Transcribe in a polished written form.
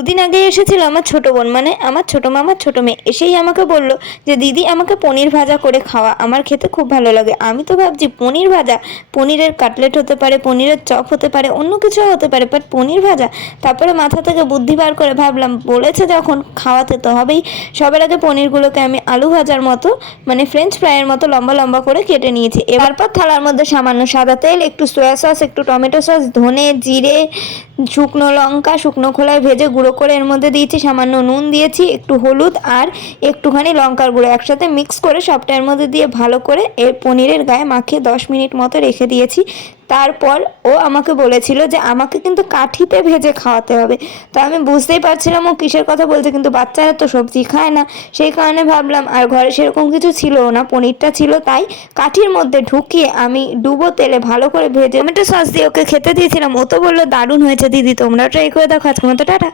দুদিন আগেই এসেছিল আমার ছোট বোন, মানে আমার ছোট মামার ছোট মেয়ে। এসেই আমাকে বলল যে দিদি আমাকে পনির ভাজা করে খাওয়া, আমার খেতে খুব ভালো লাগে। আমি তো ভাবছি পনির ভাজা, পনিরের কাটলেট হতে পারে, পনিরের চপ হতে পারে, অন্য কিছু হতে পারে, বাট পনির ভাজা। তারপরে মাথা থেকে বুদ্ধি বার করে ভাবলাম বলেছে যখন খাওয়াতে তো হবেই। সবার আগে পনিরগুলোকে আমি আলু ভাজার মতো, মানে ফ্রেঞ্চ ফ্রাইয়ের মতো লম্বা লম্বা করে কেটে নিয়েছি। এরপর থালার মধ্যে সামান্য সাদা তেল, একটু সয়া সস, একটু টমেটো সস, ধনে জিরে, শুকনো লঙ্কা শুকনো খোলায় ভেজে গুঁড়ো করে এর মধ্যে দিয়েছি, সামান্য নুন দিয়েছি, একটু হলুদ আর একটুখানি লঙ্কার গুঁড়ো একসাথে মিক্স করে সবটা এর মধ্যে দিয়ে ভালো করে এর পনিরের গায়ে মাখিয়ে 10 মিনিট মতো রেখে দিয়েছি। তারপর ও আমাকে বলেছিল যে আমাকে কিন্তু কাঠিতে ভেজে খাওয়াতে হবে। তো আমি বুঝতেই পারছিলাম ও কিসের কথা বলছে, কিন্তু বাচ্চারা তো সবজি খায় না, সেই কারণে ভাবলাম, আর ঘরে সেরকম কিছু ছিল না, পনিরটা ছিল, তাই কাঠির মধ্যে ঢুকিয়ে আমি ডুবো তেলে ভালো করে ভেজে টমেটো সস দিয়ে ওকে খেতে দিয়েছিলাম। ও তো বললো দারুণ হয়েছে দিদি, তোমরা ট্রাই করে দেখো। আজকের মতো টাটা।